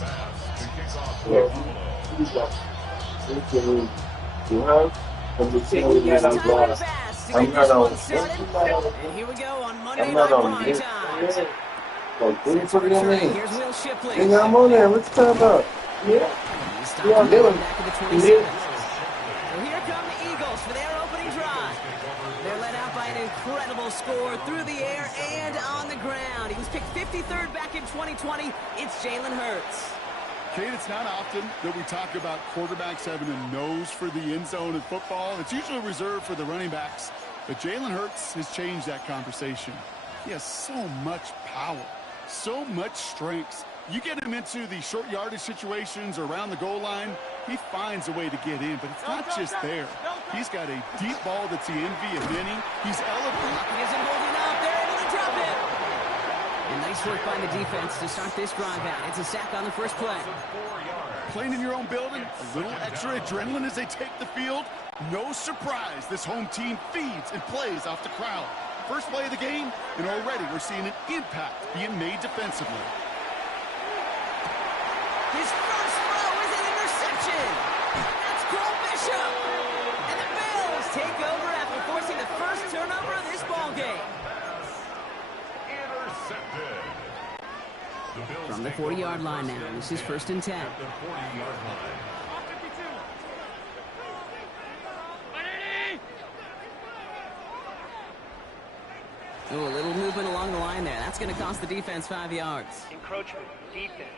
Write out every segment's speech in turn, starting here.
Yeah, he's got to have from the team that I'm Tyler not. Bass to I'm get not this on. one started. And here we go on Monday I'm not Night on Prime this. Time. Like, what Sets the a fuck that return. mean? Here's Will Shipley. Nigga, I'm on there. What you talking about? Yeah. He stopped Yeah, him I'm doing. back at the Yeah. 27. So here come the Eagles for their opening drive. They're led out by an incredible score through the air and on the ground. He was picked 53rd back in 2020. It's Jalen Hurts. Kate, it's not often that we talk about quarterbacks having a nose for the end zone in football. It's usually reserved for the running backs. But Jalen Hurts has changed that conversation. He has so much power, so much strength. You get him into the short yardage situations or around the goal line, he finds a way to get in. But it's not just there. He's got a deep ball that's the envy of many. He's elevated. He isn't holding up. They're able to drop it. And nice work by the defense to start this drive out. It's a sack on the first play. Playing in your own building, a little extra adrenaline as they take the field. No surprise, this home team feeds and plays off the crowd. First play of the game, and already we're seeing an impact being made defensively. His first throw is an interception. That's Cole Bishop. And the Bills take over after forcing the first turnover of this ball game. From the 40-yard line now. This is 1st and 10. Oh, a little movement along the line there. That's going to cost the defense 5 yards. Encroachment, defense.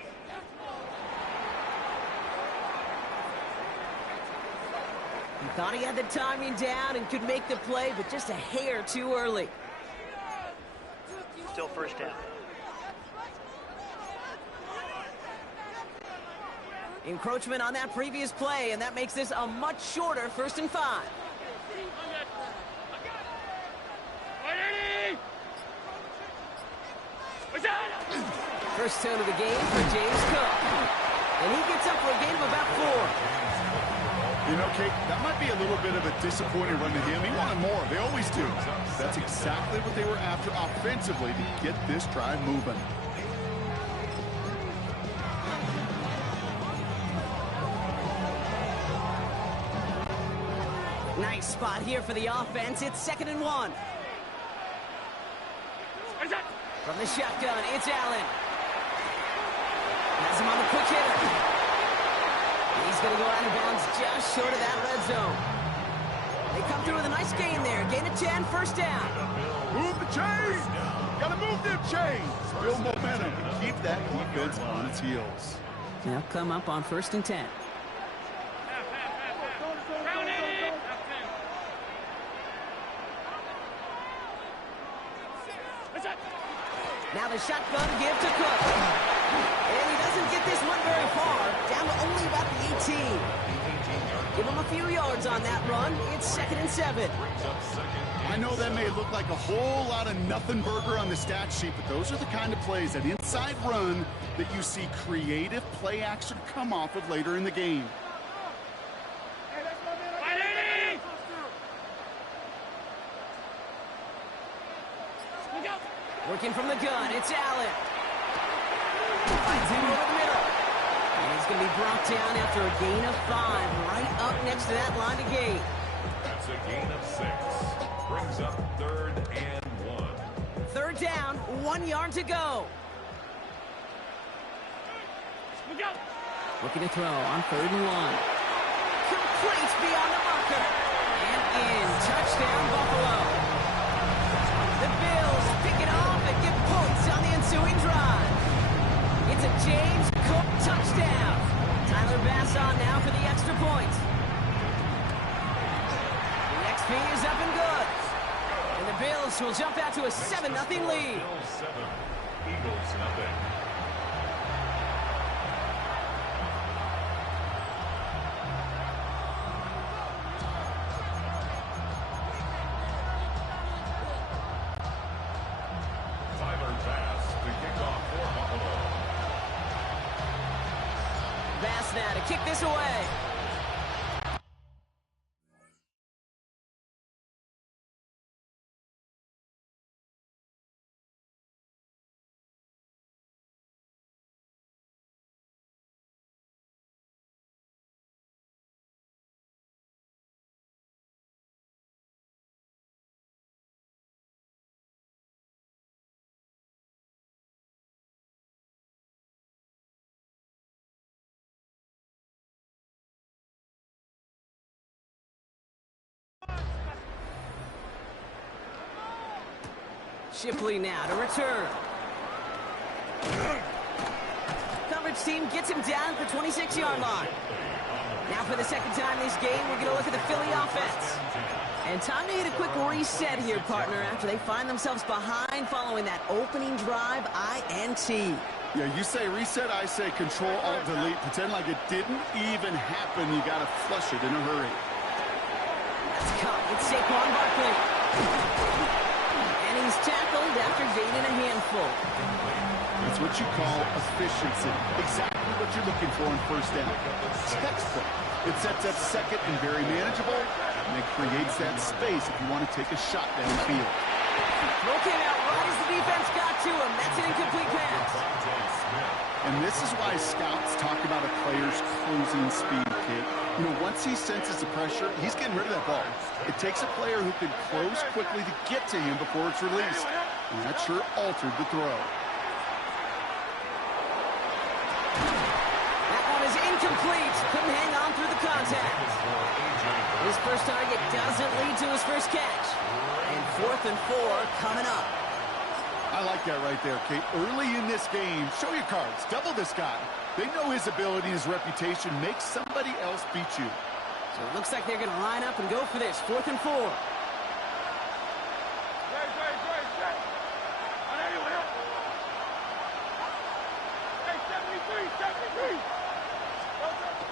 He thought he had the timing down and could make the play, but just a hair too early. Still first down. Encroachment on that previous play, and that makes this a much shorter 1st and 5. First turn of the game for James Cook. And he gets up for a gain of about 4. You know, Kate, that might be a little bit of a disappointing run to him. He wanted more. They always do. That's exactly what they were after offensively to get this drive moving. Nice spot here for the offense. It's 2nd and 1. From the shotgun, it's Allen. Has him on the quick hitter. He's going to go out of bounds just short of that red zone. They come through with a nice gain there. Gain of 10, first down. Move the chains! Gotta move them chains! Build momentum and keep that defense on its heels. They'll come up on 1st and 10. Now the shotgun give to Cook. And he doesn't get this one very far. Down to only about the 18. Give him a few yards on that run. It's 2nd and 7. I know that may look like a whole lot of nothing burger on the stat sheet, but those are the kind of plays, that inside run, that you see creative play action come off of later in the game. Working from the gun, it's Allen. Finds him over the middle. And he's going to be brought down after a gain of 5, right up next to that line of gain. That's a gain of 6. Brings up 3rd and 1. 3rd down, 1 yard to go. Looking to throw on 3rd and 1. Complete beyond the marker. And in. Touchdown, Buffalo. The Bills pick it off and get points on the ensuing drive. It's a James Cook touchdown. Tyler Bass on now for the extra point. The XP is up and good. And the Bills will jump out to a 7-0 lead. Bills 7, Eagles nothing. Tyler Bass to kick off for Buffalo. Bass now to kick this away. Shipley now to return. Coverage team gets him down at the 26-yard line. Now for the second time this game, we're going to look at the Philly offense. And time to hit a quick reset here, partner, after they find themselves behind following that opening drive INT. Yeah, you say reset, I say control, alt, delete. Pretend like it didn't even happen. You got to flush it in a hurry. Let's come. It's Saquon Barkley. And he's tackled after gaining a handful. That's what you call efficiency. Exactly what you're looking for in first down. Textbook. It sets up second and very manageable, and it creates that space if you want to take a shot downfield. Throw came out right as the defense got to him. That's an incomplete pass. And this is why scouts talk about a player's closing speed, Kate. You know, once he senses the pressure, he's getting rid of that ball. It takes a player who can close quickly to get to him before it's released. And that sure altered the throw. Incomplete. Couldn't hang on through the contact. His first target doesn't lead to his first catch. And 4th and 4 coming up. I like that right there, Kate. Early in this game, show your cards. Double this guy. They know his ability and his reputation makes somebody else beat you. So it looks like they're going to line up and go for this. 4th and 4.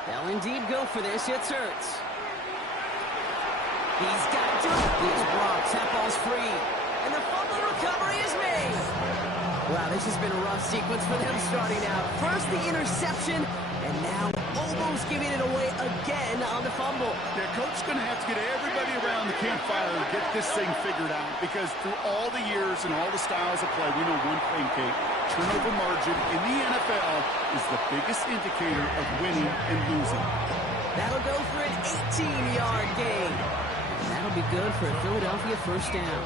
They'll indeed go for this. It's Hurts. He's got to do it. He's blocked. That ball's free. And the fumble recovery is made. Wow, this has been a rough sequence for them starting out. First the interception, and now almost giving it away again on the fumble. Yeah, Coach is going to have to get everybody around the campfire and get this thing figured out, because through all the years and all the styles of play, we know one thing, Kate. Turnover margin in the NFL is the biggest indicator of winning and losing. That'll go for an 18-yard gain. And that'll be good for a Philadelphia first down.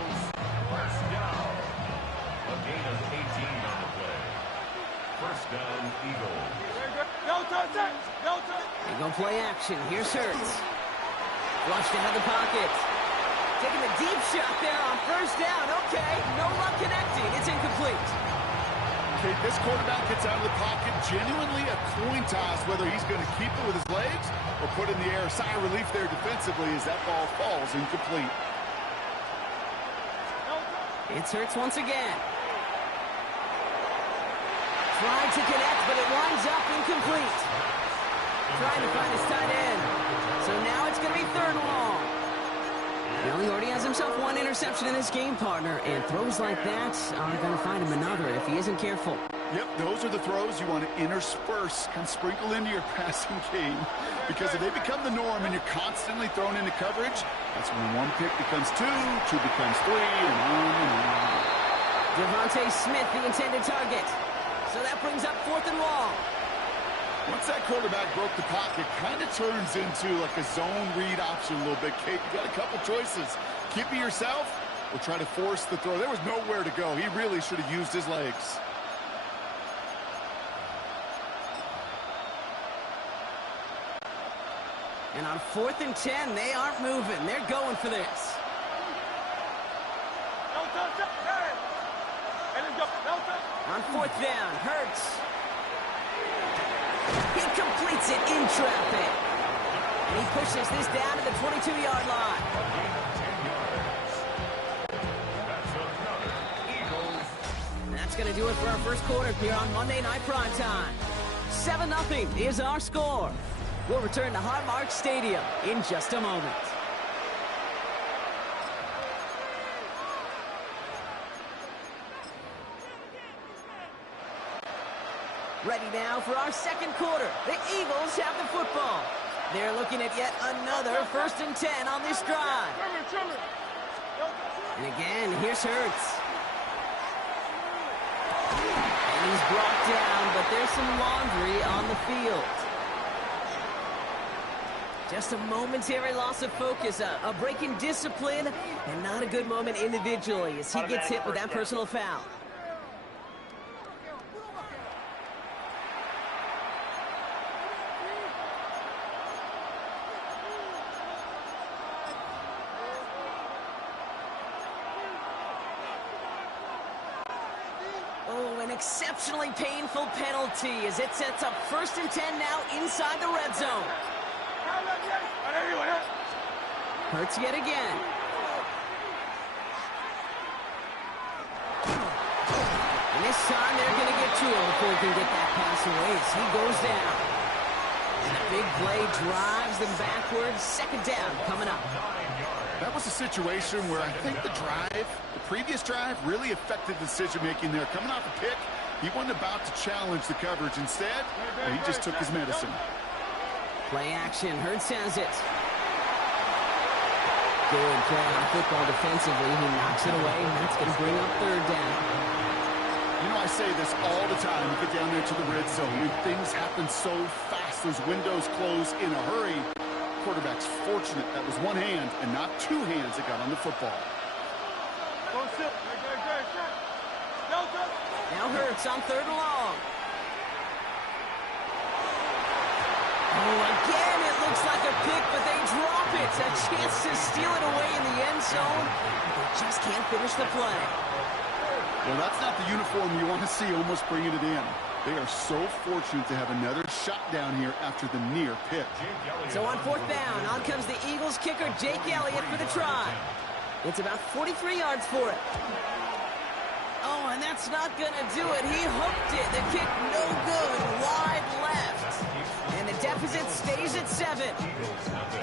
First down. A gain of 18 on the play. First down, Eagles. They go play action. Here's Hurts. Flushed out of the pocket. Taking a deep shot there on first down. Okay, no luck connecting. It's incomplete. Okay, this quarterback gets out of the pocket, genuinely a coin toss, whether he's going to keep it with his legs or put it in the air. Sigh of relief there defensively as that ball falls incomplete. It's Hurts once again. Tried to connect, but it winds up incomplete. Trying to find his tight end. So now it's going to be 3rd and long. Well, he already has himself one interception in this game, partner, and throws like that are going to find him another if he isn't careful. Yep, those are the throws you want to intersperse and sprinkle into your passing game, because if they become the norm and you're constantly thrown into coverage, that's when one pick becomes two becomes three, and on and on. Devontae Smith, the intended target. So that brings up 4th and long. Once that quarterback broke the pocket, kind of turns into like a zone read option a little bit, Kate. You got a couple choices. Keep it yourself or try to force the throw. There was nowhere to go. He really should have used his legs. And on 4th and 10, they aren't moving. They're going for this. On 4th down, Hurts. He completes it in traffic. And he pushes this down to the 22-yard line. That's going to do it for our first quarter here on Monday Night Primetime. 7-0 is our score. We'll return to Highmark Stadium in just a moment. Ready now for our second quarter. The Eagles have the football. They're looking at yet another 1st and 10 on this drive. And again, here's Hurts. And he's brought down, but there's some laundry on the field. Just a momentary loss of focus, a break in discipline, and not a good moment individually as he gets hit with that personal foul. exceptionally painful penalty as it sets up 1st and 10 now inside the red zone. Hurts yet again. And this time they're going to get to him before he can get that pass away as he goes down. And a big play drives them backwards. 2nd down coming up. That was a situation where I think the previous drive, really affected decision-making there. Coming off a pick, he wasn't about to challenge the coverage. Instead, he just took his medicine. Play action. Hurts has it. Good play on football defensively. He knocks it away, and that's going to bring up 3rd down. You know, I say this all the time. You get down there to the red zone, and things happen so fast. Those windows close in a hurry. Quarterback's fortunate that was one hand and not 2 hands that got on the football. Now Hurts on 3rd and long. Oh, again, it looks like a pick, but they drop it. A chance to steal it away in the end zone. They just can't finish the play. Well, that's not the uniform you want to see almost bringing it in. They are so fortunate to have another shot down here after the near pick. So on 4th down, on comes the Eagles kicker, Jake Elliott, for the try. It's about 43 yards for it. Oh, and that's not going to do it. He hooked it. The kick no good. Wide left. And the deficit stays at 7.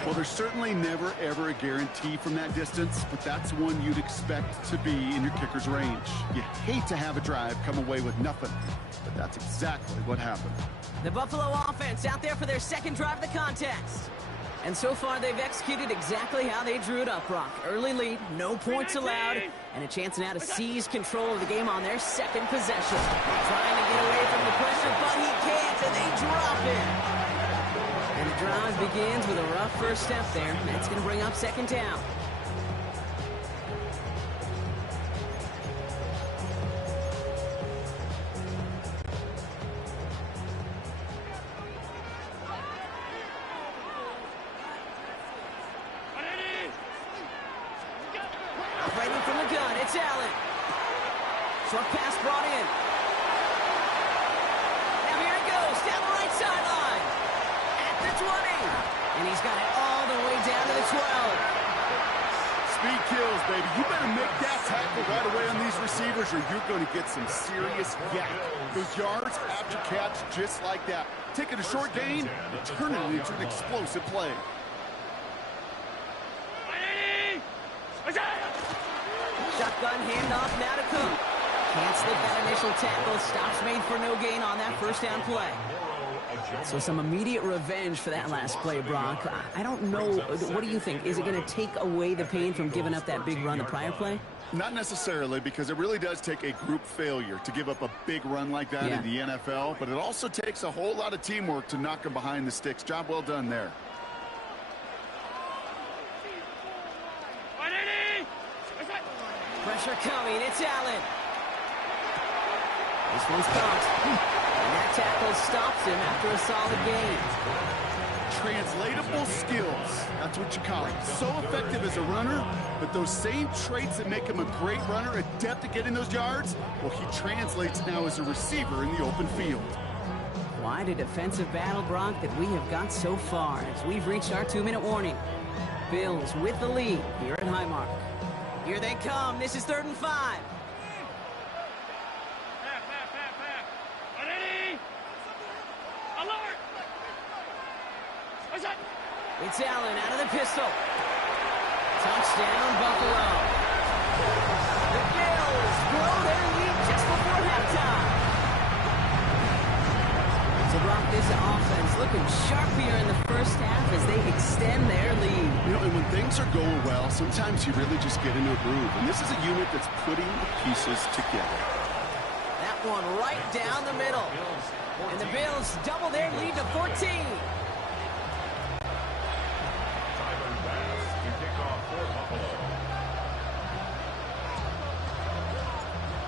Well, there's certainly never, ever a guarantee from that distance, but that's one you'd expect to be in your kicker's range. You hate to have a drive come away with nothing, but that's exactly what happened. The Buffalo offense out there for their 2nd drive of the contest. And so far, they've executed exactly how they drew it up, Brock. Early lead, no points allowed, and a chance now to seize control of the game on their 2nd possession. Trying to get away from the pressure, but he can't, and they drop it. And the drive begins with a rough first step there. That's going to bring up 2nd down. Operating from the gun, it's Allen. Short pass brought in. Now here it goes, down the right sideline. At the 20. And he's got it all the way down to the 12. Speed kills, baby. You better make that tackle right away on these receivers or you're going to get some serious yak. Those yards after catch just like that. Taking a short gain and turning it into an explosive play. Shotgun handoff now to Cook. Can't slip that initial tackle. Stops made for no gain on that 1st down play. So some immediate revenge for that last play, Brock. I don't know. What do you think? Is it going to take away the pain from giving up that big run the prior play? Not necessarily, because it really does take a group failure to give up a big run like that in the NFL, but it also takes a whole lot of teamwork to knock them behind the sticks. Job well done there. Pressure coming. It's Allen. This one's caught. And that tackle stops him after a solid gain. Translatable skills. That's what you call it. So effective as a runner, but those same traits that make him a great runner, adept at getting those yards, well, he translates now as a receiver in the open field. Quite a defensive battle, Brock, that we have got so far as we've reached our 2-minute warning. Bills with the lead here at Highmark. Here they come. This is 3rd and 5. It's Allen out of the pistol. Touchdown, Buffalo. The Bills grow their lead just before halftime. So, Brock, this offense looking sharp here in the first half as they extend their lead. You know, and when things are going well, sometimes you really just get into a groove. And this is a unit that's putting the pieces together. That one right down the middle. And the Bills double their lead to 14.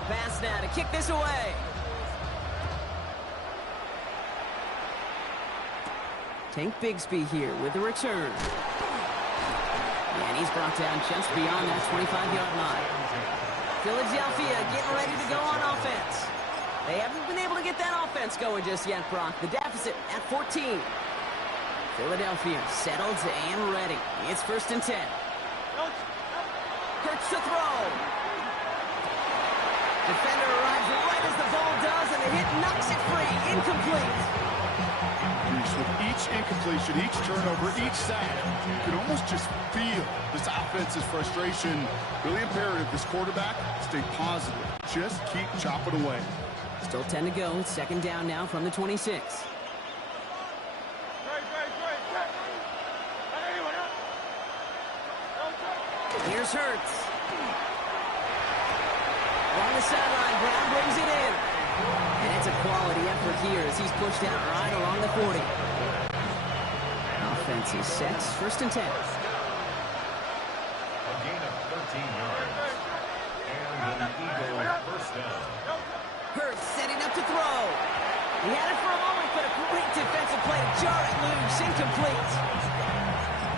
Pass now to kick this away. Tank Bigsby here with the return. And he's brought down just beyond that 25-yard line. Philadelphia getting ready to go on offense. They offense going just yet, Brock. The deficit at 14. Philadelphia settled and ready. It's 1st and 10. Hurts to throw. Defender arrives right as the ball does, and the hit knocks it free. Incomplete. With each incompletion, each turnover, each sack, you can almost just feel this offense's frustration. Really imperative, this quarterback, stay positive. Just keep chopping away. Still 10 to go. 2nd down now from the 26. Here's Hurts. Along the sideline, Brown brings it in. And it's a quality effort here as he's pushed out right along the 40. Offense is set. 1st and 10. A gain of 13 yards. And an Eagle first down. Hurts setting up to throw. He had it for a moment, but a great defensive play to jar it loose. Incomplete.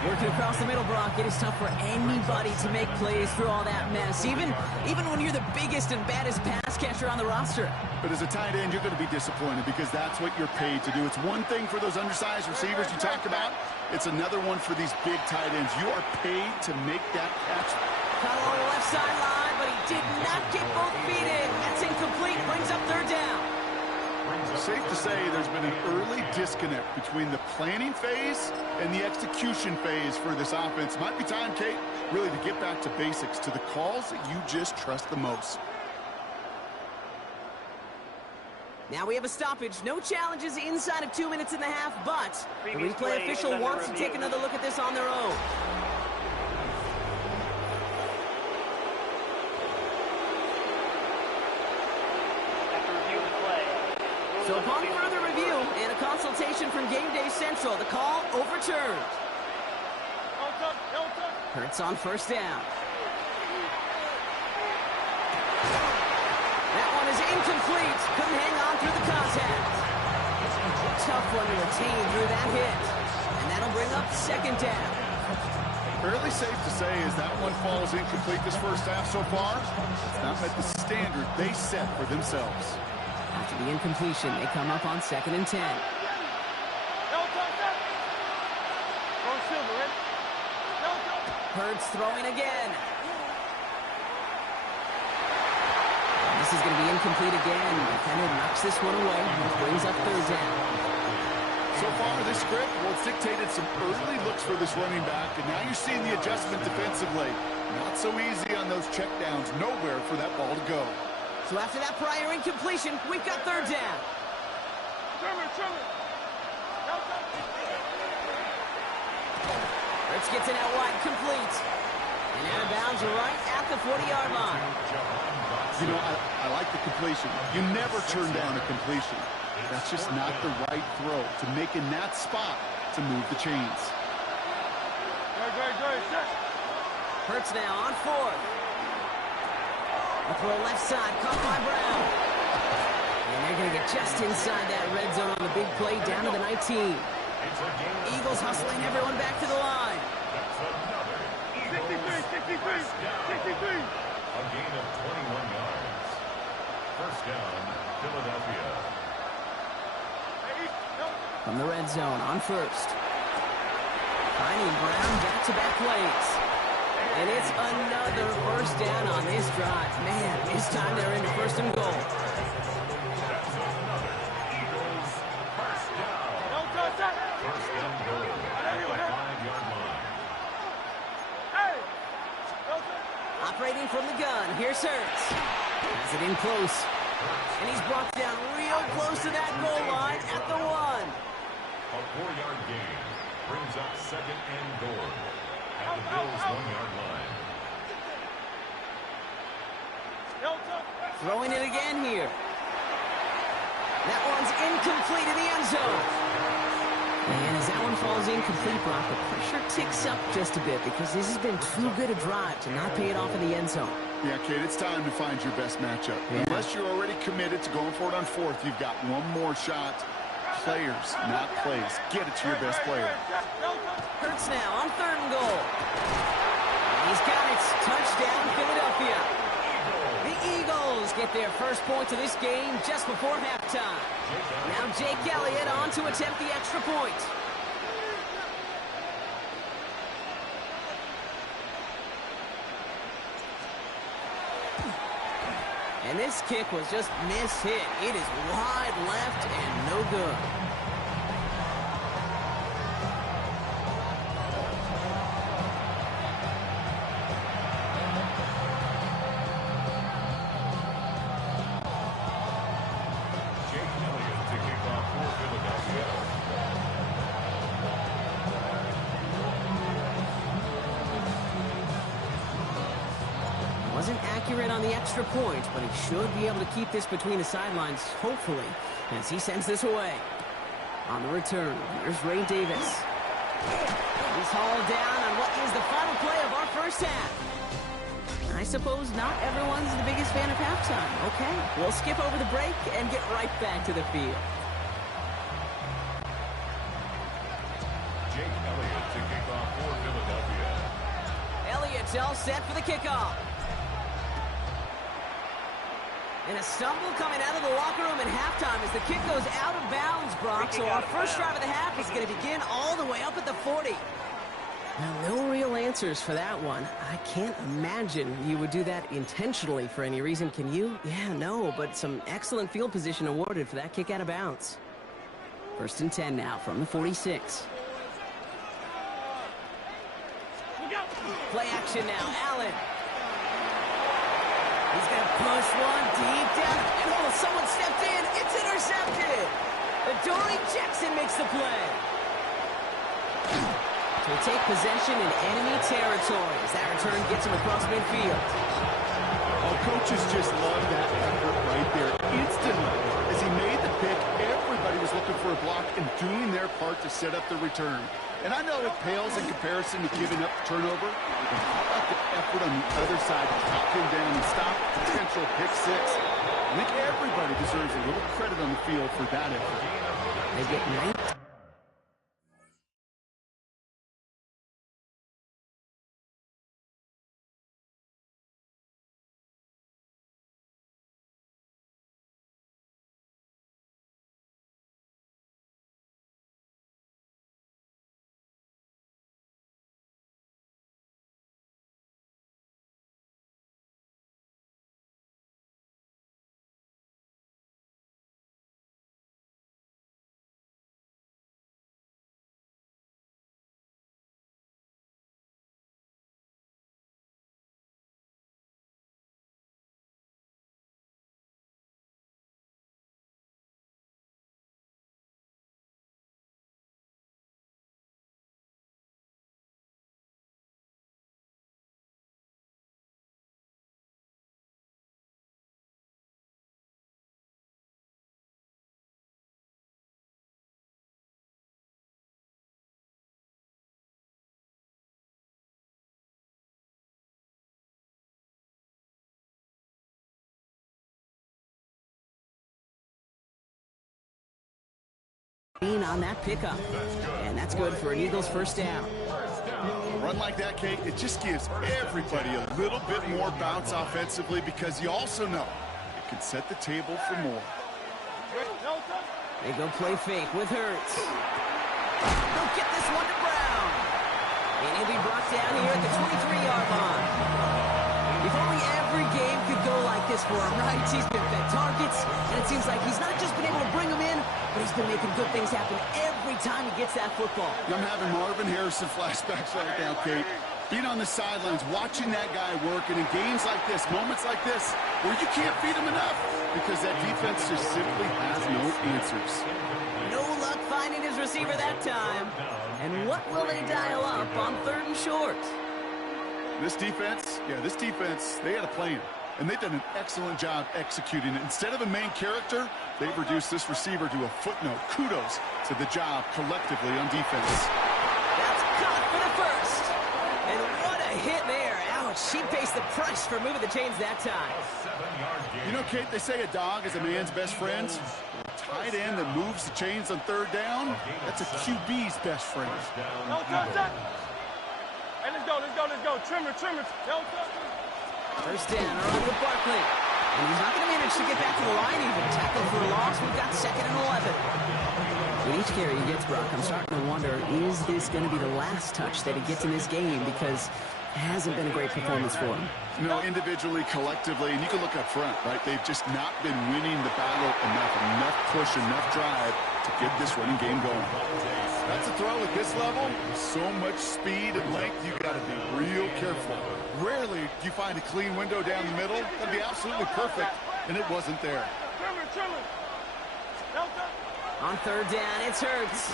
Working across the middle, Brock, it is tough for anybody to make plays through all that mess, even when you're the biggest and baddest pass catcher on the roster. But as a tight end, you're going to be disappointed because that's what you're paid to do. It's one thing for those undersized receivers you talked about. It's another one for these big tight ends. You are paid to make that catch. Caught along the left sideline, but he did not get both feet in. That's incomplete. Brings up 3rd down. Safe to say there's been an early disconnect between the planning phase and the execution phase for this offense. Might be time, Kate, really to get back to basics, to the calls that you just trust the most. Now we have a stoppage. No challenges inside of 2 minutes and a half, but the replay official wants to take another look at this on their own. So upon further review and a consultation from Game Day Central, the call overturned. Hurts on 1st down. That one is incomplete. Couldn't hang on through the contact. Tough one to retain through that hit. And that'll bring up 2nd down. Fairly safe to say as that one falls incomplete this first half so far, it's not met the standard they set for themselves. After the incompletion, they come up on 2nd and 10. Hurts throwing again. This is going to be incomplete again. Defender knocks this one away and brings up 3rd down. So far, this script, well, it's dictated some early looks for this running back, and now you're seeing the adjustment defensively. Not so easy on those checkdowns. Nowhere for that ball to go. So after that prior incompletion, we've got 3rd down. Hurts gets it out wide, complete. And out of bounds right at the 40-yard line. You know, I like the completion. You never turn down a completion. That's just not the right throw to make in that spot to move the chains. Hurts now on 4th. A throw left side, caught by Brown. And they're going to get just inside that red zone on the big play down to the 19. Eagles hustling everyone back to the line. 63. A gain of 21 yards. First down, Philadelphia. From the red zone on 1st. Finding Brown back-to-back plays. And it's another 1st down on this drive. Man, this time they're into 1st and goal. That's another Eagles first down. First and goal at the 5-yard line. Operating from the gun, here's Hurts. Has it in close. And he's brought down real close to that goal line at the 1. A 4-yard gain brings up 2nd and goal at the Bills' 1-yard line. Throwing it again here. That one's incomplete in the end zone. And as that one falls incomplete, Brock, the pressure ticks up just a bit because this has been too good a drive to not pay it off in the end zone. Yeah, Kate, it's time to find your best matchup. Yeah. Unless you're already committed to going for it on 4th, you've got one more shot. Players, not plays. Get it to your best player. Hurts now on 3rd and goal. He's got it. Touchdown, Philadelphia. The Eagles get their first points of this game just before halftime. Now Jake Elliott on to attempt the extra point. And this kick was just mishit. It is wide left and no good. Jake Elliott to kick off for Philadelphia. Wasn't accurate on the extra point, but he should be able to keep this between the sidelines, hopefully, as he sends this away. On the return, here's Ray Davis. He's hauled down on what is the final play of our first half. I suppose not everyone's the biggest fan of halftime. Okay, we'll skip over the break and get right back to the field. Jake Elliott to kick off for Philadelphia. Elliott's all set for the kickoff. And a stumble coming out of the locker room at halftime as the kick goes out of bounds, Brock. So our first drive of the half is going to begin all the way up at the 40. Now, no real answers for that one. I can't imagine you would do that intentionally for any reason, can you? Yeah, no, but some excellent field position awarded for that kick out of bounds. 1st and 10 now from the 46. Play action now, Allen. He's going to push one deep down. And oh, someone stepped in. It's intercepted. Adoree Jackson makes the play. To take possession in enemy territory as that return gets him across midfield. Oh, coaches just love that effort right there. Instantly, as he made the pick, everybody was looking for a block and doing their part to set up the return. And I know it pales in comparison to giving up the turnover, but how about the effort on the other side to knock him down and stop potential pick six? I think everybody deserves a little credit on the field for that effort. They get 19. On that pickup. And that's good for an Eagles first down. A run like that, Kate, it just gives everybody a little bit more bounce offensively because you also know it can set the table for more. They go play fake with Hurts. They'll get this one to Brown. And he'll be brought down here at the 23-yard line. If only every game could go like this for him, right? He's been fed targets, and it seems like he's not just been able to bring them in, but he's been making good things happen every time he gets that football. I'm having Marvin Harrison flashbacks right now, Kate. Being on the sidelines, watching that guy work, and in games like this, moments like this, where you can't feed him enough because that defense just simply has no answers. No luck finding his receiver that time. And what will they dial up on 3rd and short? This defense, they had a plan. And they've done an excellent job executing it. Instead of a main character, they've reduced this receiver to a footnote. Kudos to the job collectively on defense. That's caught for the first. And what a hit there. Ouch, she faced the price for moving the chains that time. You know, Kate, they say a dog is a man's best friend. A tight end that moves the chains on 3rd down, that's a QB's best friend. Hey, let's go. Trimmer. First down, around with Barkley. And he's not going to manage to get back to the line even. Tackle for a loss. We've got 2nd and 11. With each carry he gets, Brock, I'm starting to wonder, is this going to be the last touch that he gets in this game? Because it hasn't been a great performance for him. You know, individually, collectively, and you can look up front, right? They've just not been winning the battle enough push, enough drive to get this running game going. That's a throw at this level. So much speed and length, you got to be real careful. Rarely do you find a clean window down the middle. That'd be absolutely perfect, and it wasn't there. On 3rd down, it's Hurts.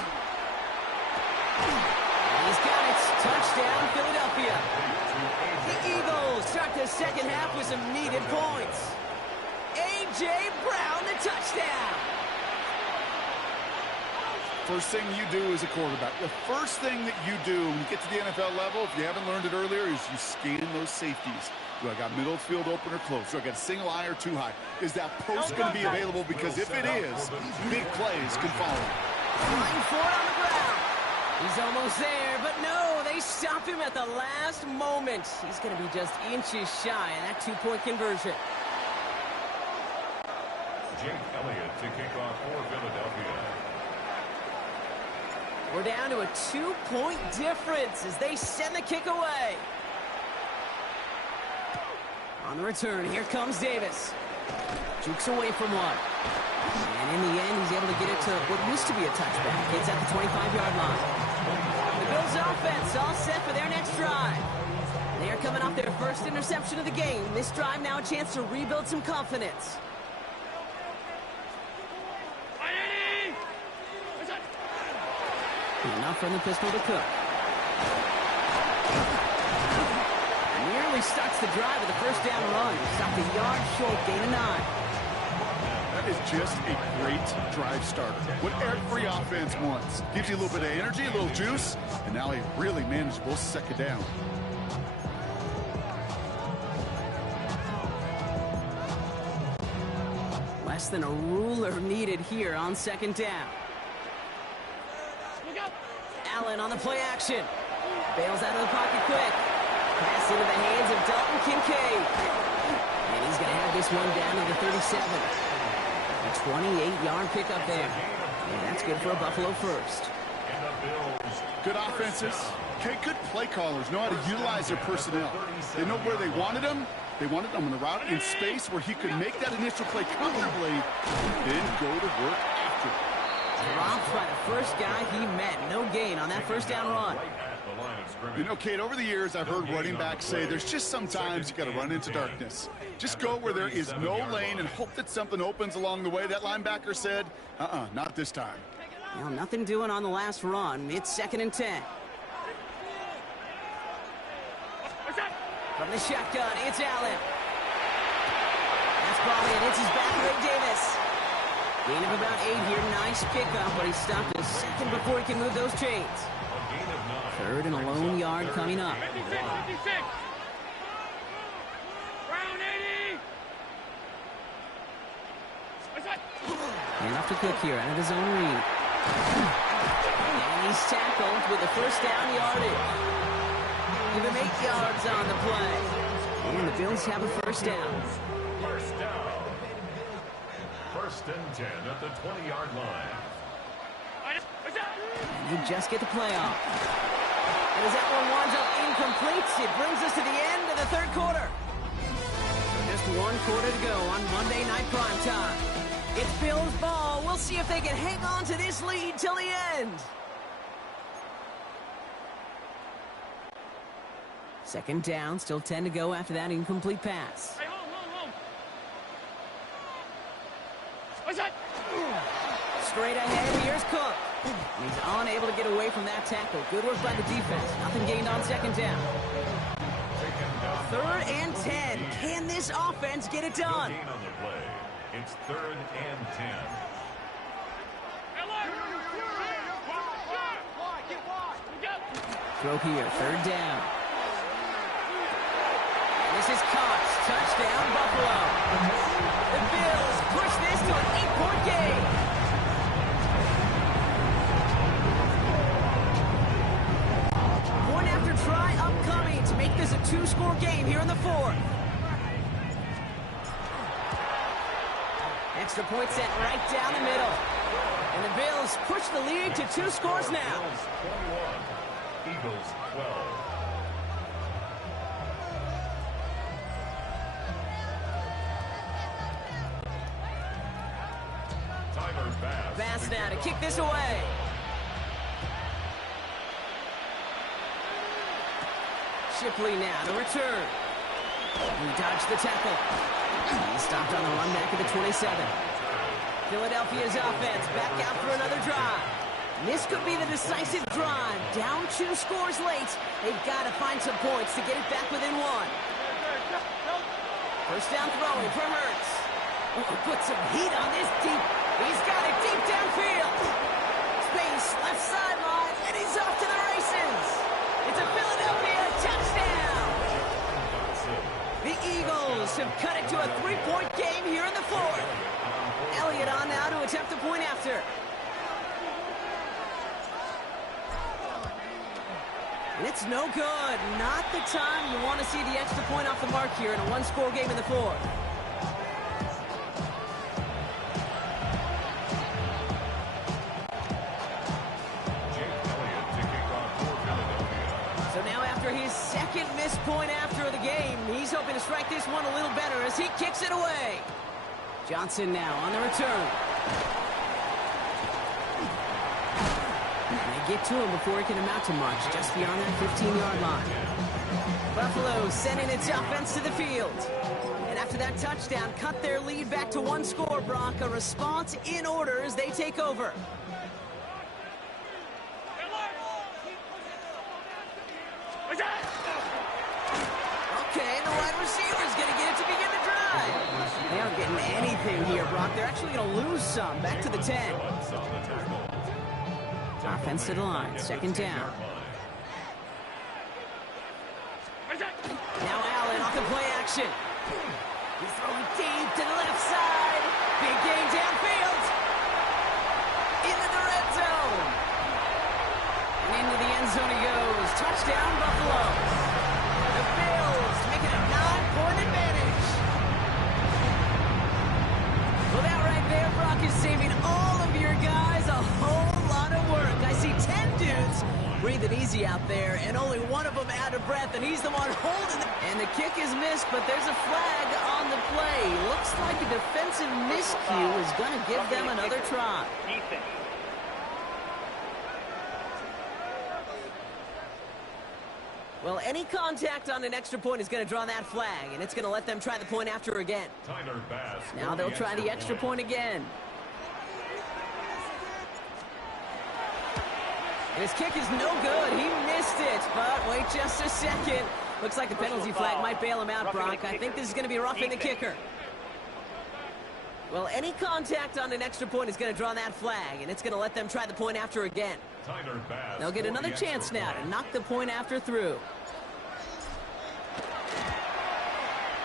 He's got it. Touchdown, Philadelphia. The Eagles start the 2nd half with some needed points. A.J. Brown, the touchdown. First thing you do as a quarterback, the first thing that you do when you get to the NFL level, if you haven't learned it earlier, is you scan those safeties. Do I got middle field open or close? Do I got a single eye or too high? Is that post going to be available? Because if it is, big plays can follow. Flying for it on the ground. He's almost there, but no, they stop him at the last moment. He's going to be just inches shy of that 2-point conversion. Jake Elliott to kick off for Philadelphia. We're down to a 2-point difference as they send the kick away. On the return, here comes Davis. Jukes away from one. And in the end, he's able to get it to what used to be a touchback. It's at the 25-yard line. The Bills offense all set for their next drive. They are coming off their first interception of the game. This drive now a chance to rebuild some confidence. Enough from the pistol to Cook. Nearly starts the drive with a 1st down run. Stopped a yard short, gain of 9. That is just a great drive starter. What every offense wants. Gives you a little bit of energy, a little juice, and now a really manageable 2nd down. Less than a ruler needed here on 2nd down. Allen on the play action. Bails out of the pocket quick. Pass into the hands of Dalton Kincaid. And he's going to have this one down to the 37. A 28-yard pickup there. And that's good for a Buffalo first. Good offenses. Okay, good play callers know how to utilize their personnel. They know where they wanted them. They wanted them on the route in space where he could make that initial play comfortably and then go to work after it. Dropped by the first guy he met. No gain on that 1st down run. You know, Kate, over the years, I've heard running backs say there's just sometimes you got to run into darkness. Just go where there is no lane and hope that something opens along the way. That linebacker said, not this time. Well, nothing doing on the last run. It's 2nd and 10. From the shotgun, it's Allen. That's ball in. It's his back, Ray Davis. Gain of about 8 here. Nice pickup, but he stopped a second before he can move those chains. 3rd and a lone yard coming up. 56. Round 80. Enough to Cook here out of his own read. And he's tackled with the 1st down yardage. Give him 8 yards on the play. And the Bills have a 1st down. 1st down. 1st and 10 at the 20-yard line. And you just get the play off. And as that one winds up incomplete, it brings us to the end of the 3rd quarter. Just 1 quarter to go on Monday Night Primetime. It's Bills ball. We'll see if they can hang on to this lead till the end. 2nd down, still 10 to go after that incomplete pass. Hey, hold. Straight ahead, here's Cook. He's unable to get away from that tackle. Good work by the defense. Nothing gained on 2nd down. 3rd and 10. Can this offense get it done? Gain on the play. It's 3rd and 10. Throw here, 3rd down. This is Cox. Touchdown, Buffalo. The Bills push this to an 8-point game. Point after try upcoming to make this a 2-score game here in the 4th. Extra point sent right down the middle. And the Bills push the lead to 2 scores now. Bills 21, Eagles 12. Tyler Bass. Bass now to kick this away. Shipley now to return. He dodged the tackle. He stopped on the run back at the 27. Philadelphia's offense back out for another drive. This could be the decisive drive. Down 2 scores late. They've got to find some points to get it back within 1. First down throwing for Hurts. Oh, put some heat on this deep. He's got it deep downfield. Space, left sideline, and he's off to the races. It's a Philadelphia touchdown. The Eagles have cut it to a 3-point game here in the 4th. Elliott on now to attempt a point after. And it's no good. Not the time you want to see the extra point off the mark here in a 1-score game in the 4th. So now after his second missed point after the game, he's hoping to strike this one a little better as he kicks it away. Johnson now on the return. And they get to him before he can amount to much, just beyond that 15-yard line. Buffalo sending its offense to the field. And after that touchdown, cut their lead back to 1 score, Brock. A response in order as they take over. Okay, the wide receiver's going to get it to begin the drive. They aren't getting anything here, Brock. They're actually going to lose some. Back to the 10. Offense to the line. Second down. Now Allen off the play action. He's throwing deep to the left side. Big gain downfield. Into the red zone. And into the end zone he goes. Touchdown, Buffalo. The Bills making a 9-point advantage. Well, that right there, Brock, is saving all of your guys a whole lot of work. I see 10 dudes breathing easy out there, and only one of them out of breath, and he's the one holding it. And the kick is missed, but there's a flag on the play. Looks like a defensive miscue is going to give them another try. Well, any contact on an extra point is going to draw that flag, and it's going to let them try the point after again. Tyler Bass. Now they'll try the extra point again. And his kick is no good. He missed it, but wait just a second. Looks like the penalty flag might bail him out, Brock. I think this is going to be roughing the kicker. Well, any contact on an extra point is going to draw that flag, and it's going to let them try the point after again. Tyler Bass. They'll get another chance now to knock the point after through.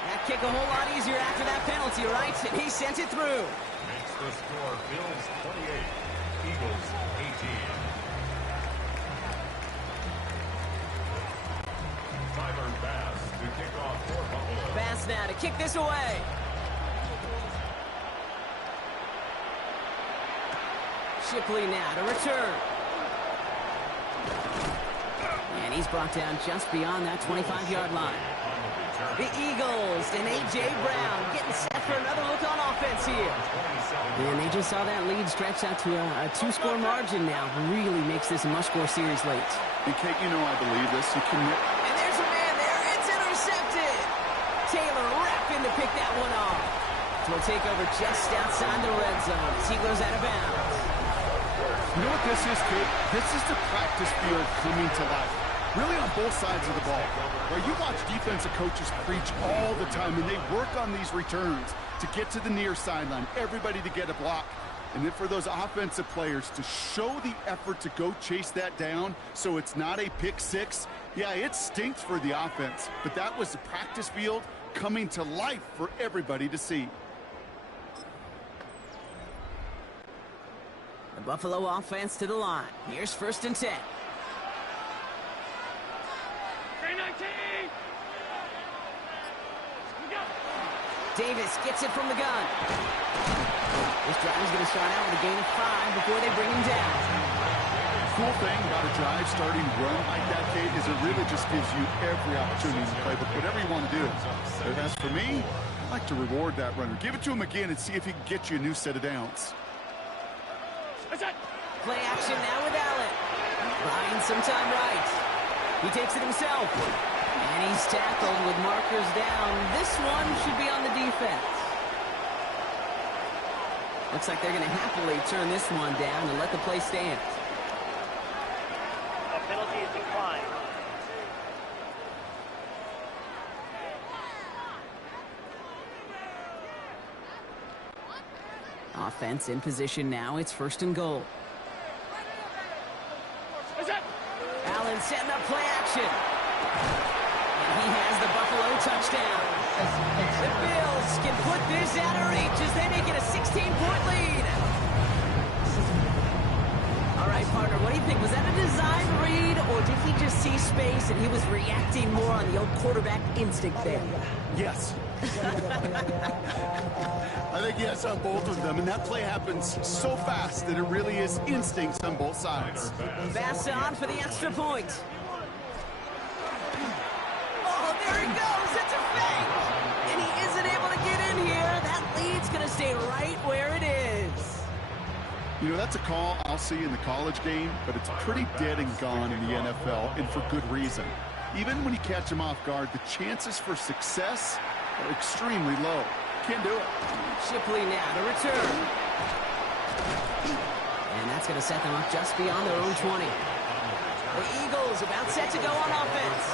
That kick a whole lot easier after that penalty, right? And he sent it through. Makes the score Bills 28, Eagles 18. Tyler Bass to kick off for Buffalo. Bass now to kick this away. Shipley now to return. And he's brought down just beyond that 25-yard line. The Eagles and A.J. Brown getting set for another look on offense here. And they just saw that lead stretch out to a 2-score margin now. Really makes this a must-score series late. And Kate, you know I believe this. You can... And there's a man there. It's intercepted. Taylor rapping to pick that one off. So we'll take over just outside the red zone as he goes out of bounds. You know what this is, Kate? This is the practice field coming to life. Really on both sides of the ball. Where you watch defensive coaches preach all the time, and they work on these returns to get to the near sideline, everybody to get a block. And then for those offensive players to show the effort to go chase that down so it's not a pick six. Yeah, it stinks for the offense, but that was the practice field coming to life for everybody to see. The Buffalo offense to the line. Here's 1st and 10. Davis gets it from the gun. drive's going to start out with a gain of 5 before they bring him down. Cool thing about a drive starting run like that, Kate, is it really just gives you every opportunity to play whatever you want to do. But as for me, I like to reward that runner. Give it to him again and see if he can get you a new set of downs. Play action now with Allen. Buying some time right. He takes it himself. And he's tackled with markers down. This one should be on the defense. Looks like they're going to happily turn this one down and let the play stand. A penalty is declined. Offense in position now. It's 1st and goal. Allen setting up play action. And he has the Buffalo touchdown. The Bills can put this out of reach as they make it a 16-point lead. All right, partner, what do you think? Was that a design read, or did he just see space and he was reacting more on the old quarterback instinct there? Yes. I think yes on both of them, and that play happens so fast that it really is instincts on both sides. Pass on for the extra point. Oh, there he goes. It's a fake. And he isn't able to get in here. That lead's going to stay right where it is. You know, that's a call I'll see in the college game, but it's pretty dead and gone in the NFL, and for good reason. Even when you catch him off guard, the chances for success are extremely low. Can't do it. Shipley now to return. And that's going to set them up just beyond their own 20. The Eagles about set to go on offense.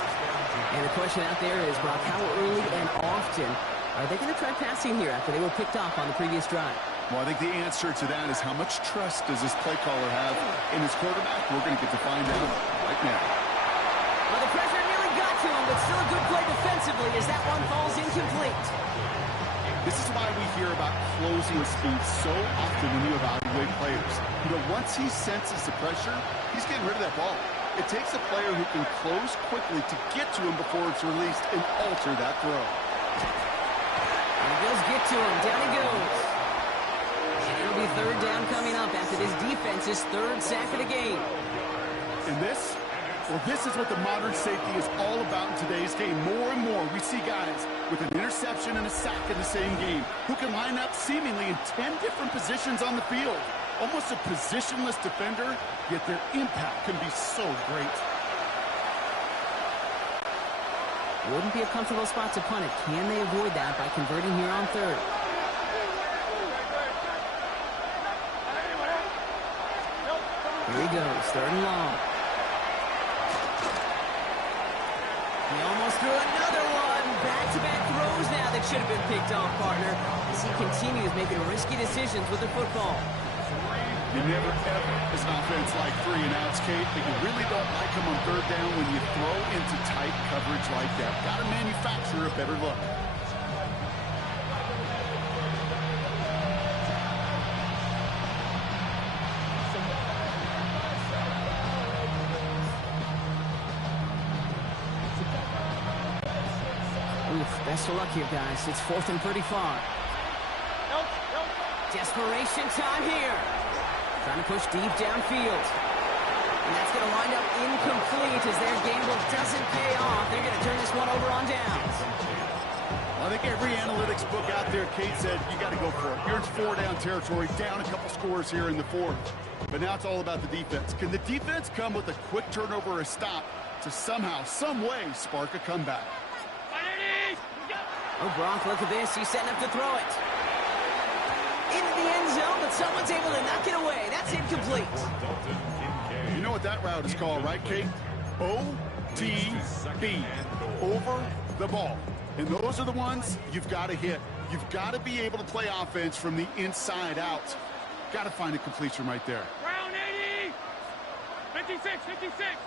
And the question out there is, Brock, how early and often are they going to try passing here after they were picked off on the previous drive? Well, I think the answer to that is how much trust does this play caller have in his quarterback? We're going to get to find out right now. Well, the pressure nearly got to him, but still a good play defensively as that one falls incomplete. This is why we hear about closing speed so often when you evaluate players. You know, once he senses the pressure, he's getting rid of that ball. It takes a player who can close quickly to get to him before it's released and alter that throw. And the Bills get to him. Down he goes. And it'll be 3rd down coming up after this defense's 3rd sack of the game. And this? Well, this is what the modern safety is all about in today's game. More and more, we see guys with an interception and a sack in the same game who can line up seemingly in 10 different positions on the field. Almost a positionless defender, yet their impact can be so great. Wouldn't be a comfortable spot to punt it. Can they avoid that by converting here on 3rd? Here he goes, 3rd and long. He almost threw another one. Back-to-back throws now that should have been picked off, partner, as he continues making risky decisions with the football. You never ever, as an offense, like 3 and outs, Kate, but you really don't like them on 3rd down when you throw into tight coverage like that. Got to manufacture a better look. Best of luck here, guys. It's 4th and pretty far. Desperation time here. Trying to push deep downfield. And that's going to wind up incomplete as their gamble doesn't pay off. They're going to turn this one over on downs. I think every analytics book out there, Kate said, you got to go for it. You're in 4-down territory, down a couple scores here in the 4th. But now it's all about the defense. Can the defense come with a quick turnover or a stop to somehow, some way, spark a comeback? Oh, Brock, look at this. He's setting up to throw it. Into the end zone, but someone's able to knock it away. That's incomplete. You know what that route is called, right, Kate? OTB. Over the ball. And those are the ones you've got to hit. You've got to be able to play offense from the inside out. Got to find a completion right there. Round 80! 56, 56!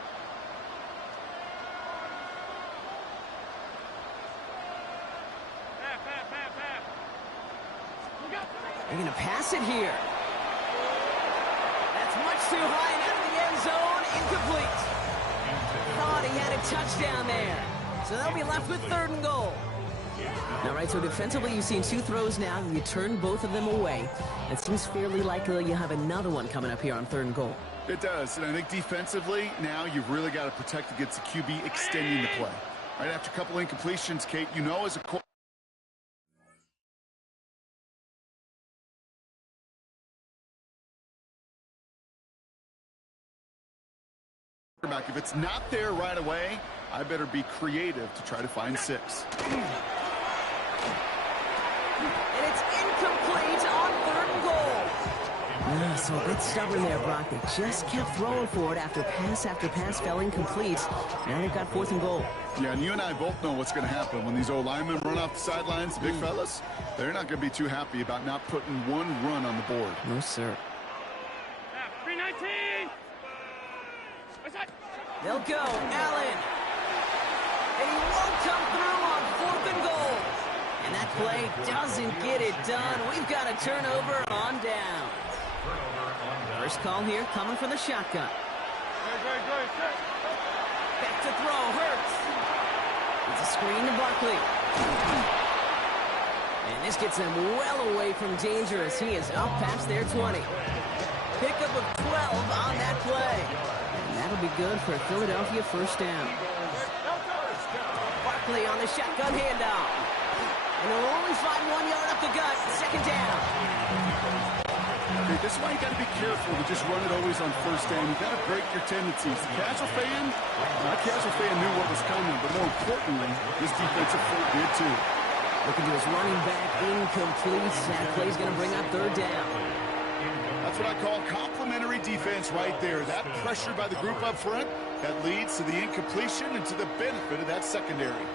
They're going to pass it here. That's much too high and out of the end zone. Incomplete. Thought he had a touchdown there. So they'll be left with 3rd and goal. All right, so defensively, you've seen 2 throws now. You turned both of them away. It seems fairly likely you have another one coming up here on 3rd and goal. It does, and I think defensively, now you've really got to protect against the QB extending the play. Right after a couple incompletions, Kate, you know as a quarterback, if it's not there right away, I better be creative to try to find 6. And it's incomplete on 3rd and goal. Yeah, so a bit stubborn there, Brock. They just kept throwing for it after pass fell incomplete. Now they've got 4th and goal. Yeah, and you and I both know what's going to happen when these old linemen run off the sidelines, the big fellas. They're not going to be too happy about not putting one run on the board. No, sir. 319. They'll go. Allen. And he won't come through on 4th and goal. And that play doesn't get it done. We've got a turnover on down. First call here coming from the shotgun. Back to throw. Hurts. It's a screen to Buckley. And this gets them well away from danger as he is up past their 20. Pickup of 12 on that play. And that'll be good for a Philadelphia first down. Buckley on the shotgun handoff. And he'll only find 1 yard up the gut. 2nd down. Okay, this is why you got to be careful to just run it always on 1st down. You got to break your tendencies. The casual fan, my casual fan knew what was coming, but more importantly, this defensive front did too. Looking to his running back, incomplete. That play's going to bring up 3rd down. That's what I call complimentary defense right there. That pressure by the group up front, that leads to the incompletion and to the benefit of that secondary.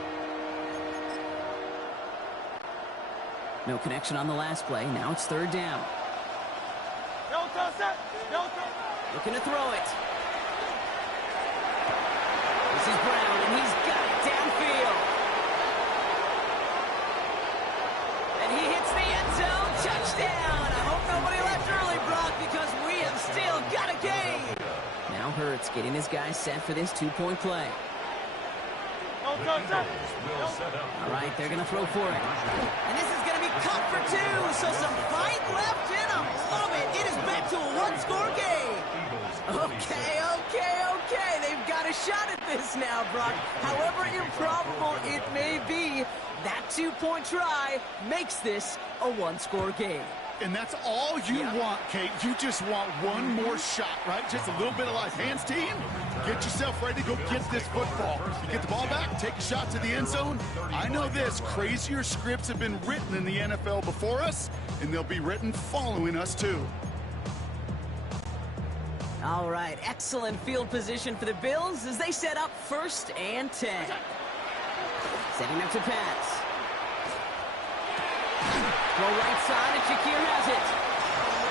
No connection on the last play. Now it's 3rd down. Looking to throw it. This is Brown, and he's got it downfield. And he hits the end zone. Touchdown. I hope nobody left early, Brock, because we have still got a game. Now Hurts getting his guys set for this 2-point play. All right, they're going to throw for it. And this is going to be caught for 2, so some fight left in them. Love it. It is back to a 1-score game. Okay. They've got a shot at this now, Brock. However improbable it may be, that 2-point try makes this a 1-score game. And that's all you want, Kate. You just want one more shot, right? Just a little bit of life. Hands team, get yourself ready to go get this football. You get the ball back, take a shot to the end zone. I know this, crazier scripts have been written in the NFL before us, and they'll be written following us too. All right, excellent field position for the Bills as they set up 1st and 10. Setting up to pass. Throw right side, and Shakir has it.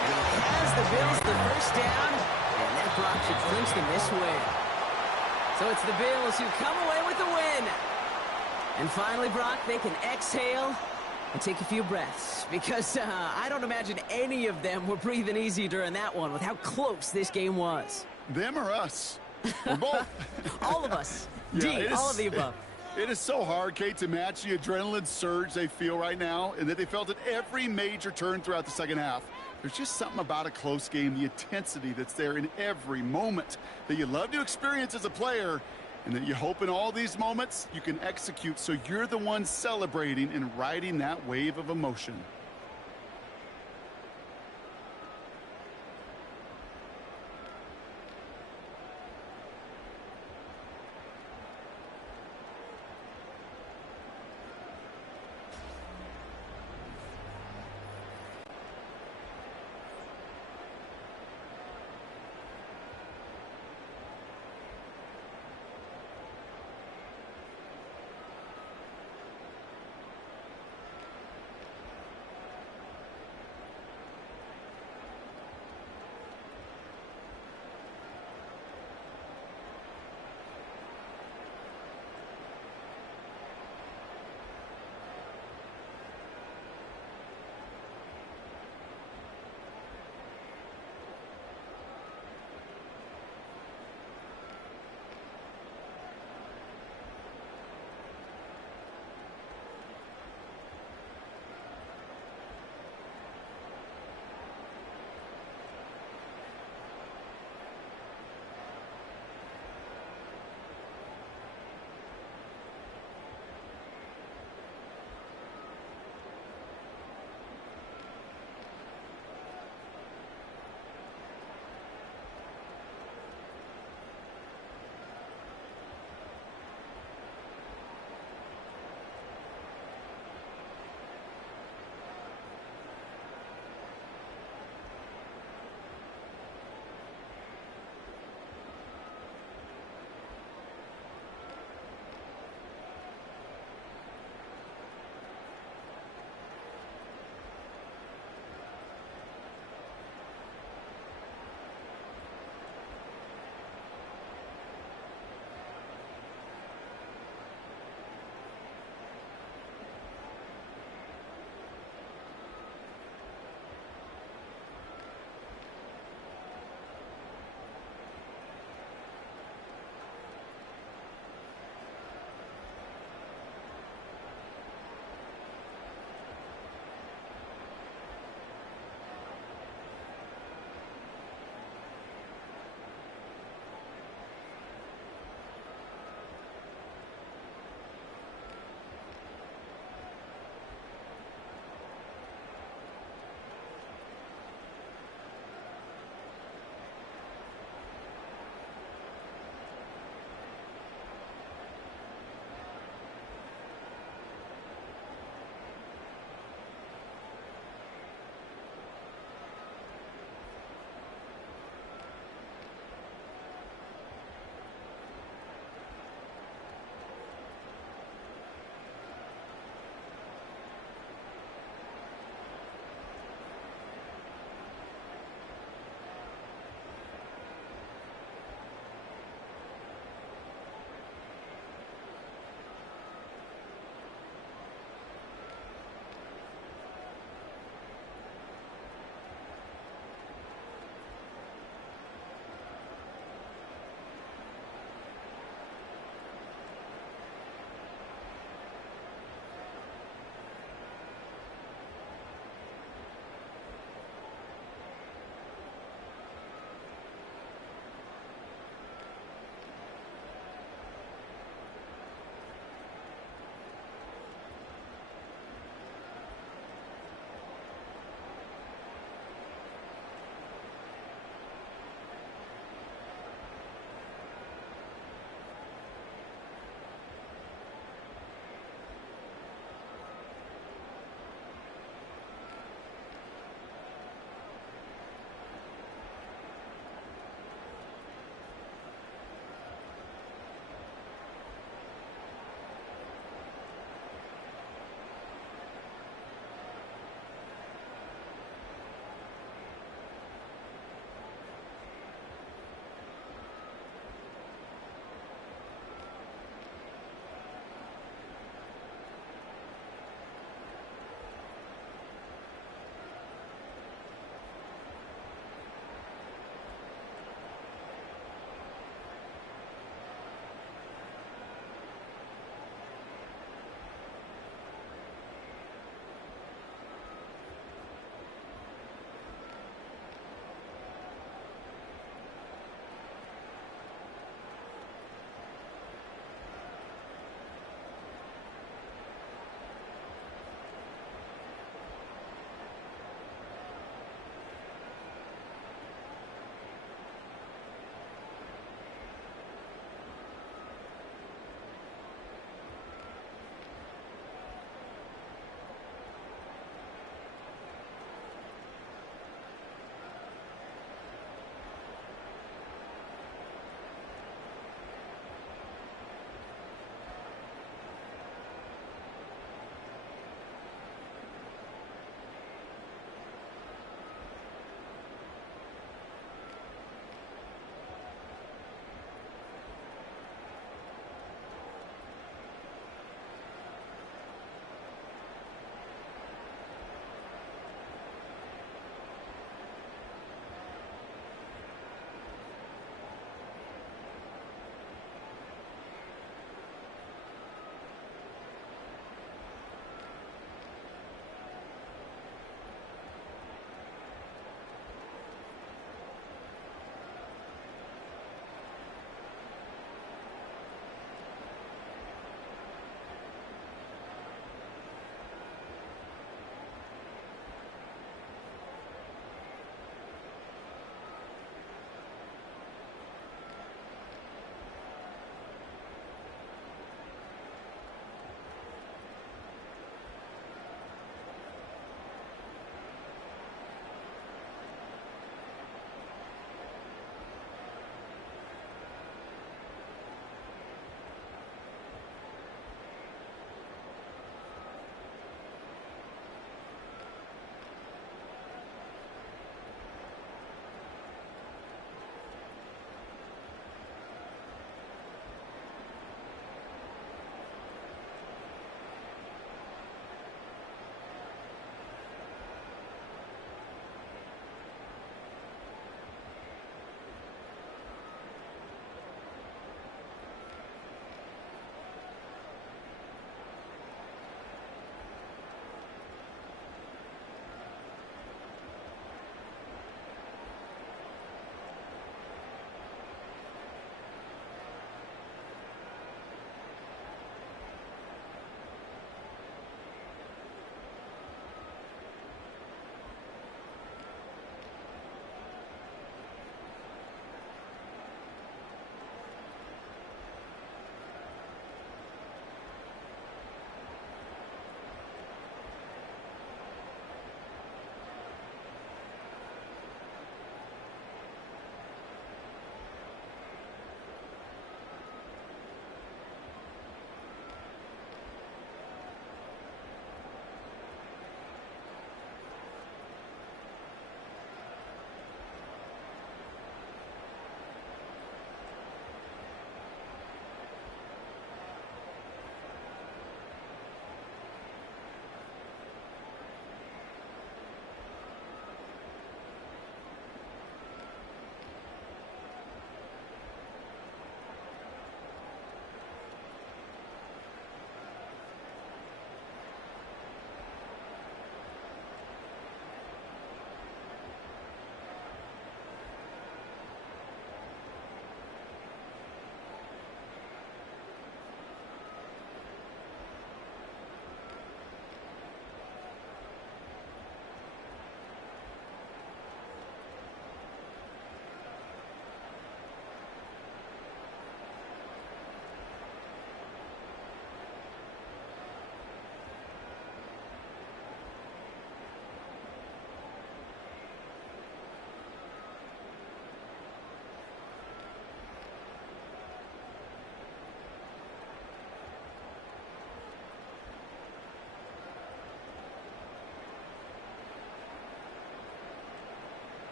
And he has the Bills the 1st down, and that Brock should clinch them this win. So it's the Bills who come away with the win. And finally, Brock, they can exhale and take a few breaths, because I don't imagine any of them were breathing easy during that one with how close this game was. Them or us? We're both. All of us. Yeah, all of the above. It is so hard, Kate, to match the adrenaline surge they feel right now and that they felt at every major turn throughout the second half. There's just something about a close game, the intensity that's there in every moment that you love to experience as a player, and that you hope in all these moments you can execute so you're the one celebrating and riding that wave of emotion.